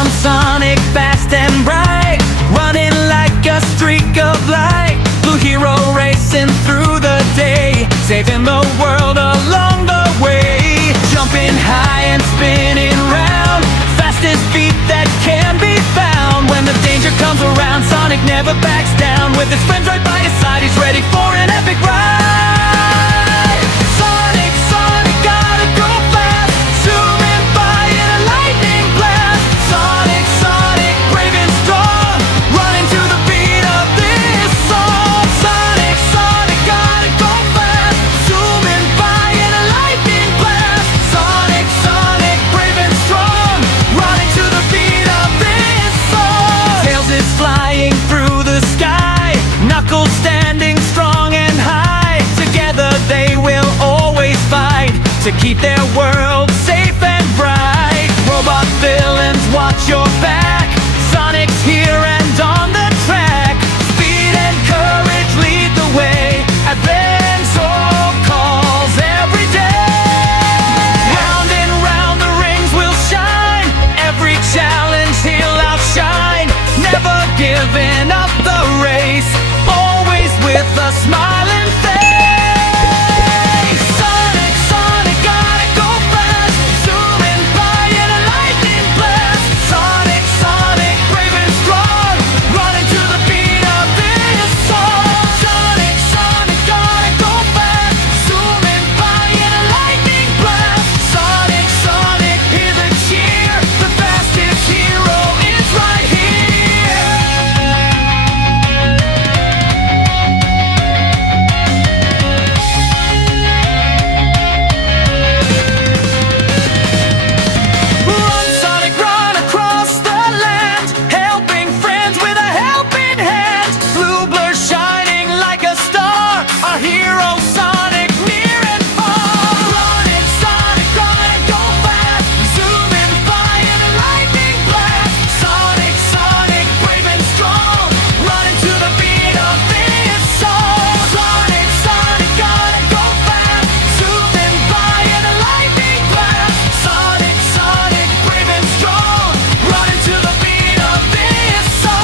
comes Sonic, fast and bright, running like a streak of light. Blue hero racing through the day, saving the world along the way. Jumping high and spinning round, fastest feet that can be found. When the danger comes around, Sonic never backs down. With his friends right by his side, he's ready for an epic ride. Sonic, Sonic, gotta go fast, zooming by in a lightning blast. Sonic, Sonic, brave and strong, running to the beat of this song. Sonic, Sonic, gotta go fast, zooming by in a lightning blast. Sonic, Sonic, brave and strong, running to the beat of this song. Tails is flying through the sky, Knuckles standing strong and high. Together they will always fight to keep their world safe and bright. Robot villains, watch your back, Sonic's here and on the track. Speed and courage lead the way, adventure calls every day. Round and round the rings will shine, every challenge he'll outshine. Never giving up the race, always with a smiling face. Sonic, Sonic, gotta go fast, zooming by in a lightning blast. Sonic, Sonic, brave and strong, running to the beat of this song. Sonic, Sonic, gotta go fast, zooming by in a lightning blast. Sonic, Sonic, hear the cheer, the fastest hero is right here. Run, Sonic, run across the land, helping friends with a helping hand. Blue blur shining like a star, our hero Sonic near and far. Running, Sonic, running, go fast, zooming by in a lightning blast. Sonic, Sonic, brave and strong, running to the beat of this song. Sonic, Sonic, gotta go fast, zooming by in a lightning blast. Sonic, Sonic, brave and strong, running to the beat of this song.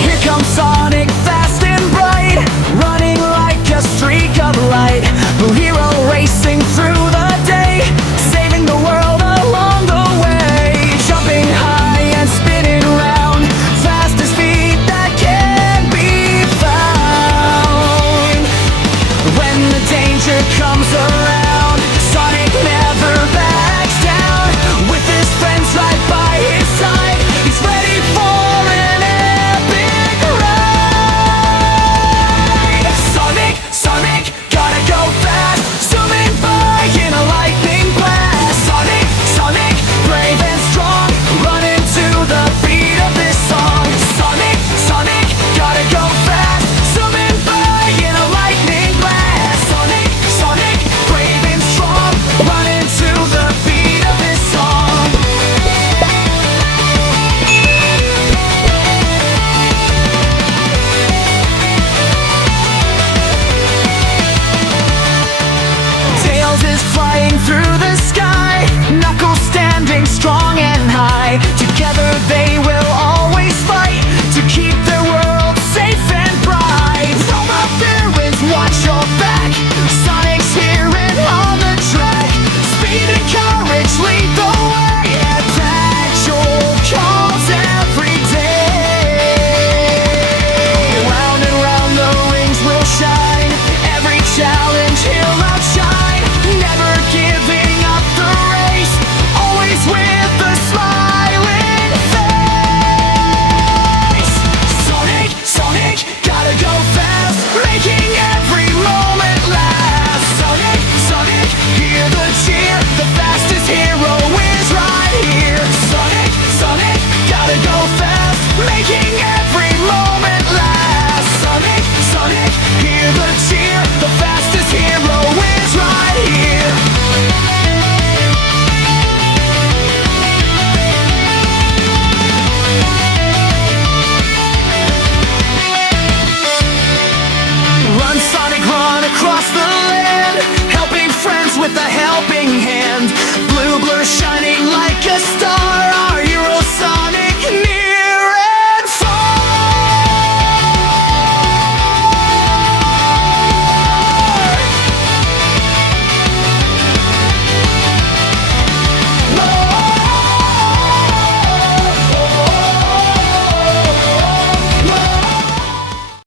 Here comes Sonic, fast and bright, running like a streak of light. Blue hero racing through the day, saving the world along the way. Jumping high and spinning round, fastest feet that can be found. When the danger comes around, Sonic never backs down. With his friends right by his side, he's ready for an epic ride. Sonic, Sonic, gotta go fast, zooming by in a lightning blast. Sonic, Sonic, brave and strong, running to the beat of this song. Sonic, Sonic, gotta go fast, zooming by in a lightning blast. Sonic, Sonic, brave and strong, running to the beat of this song. Tails is flying through the sky,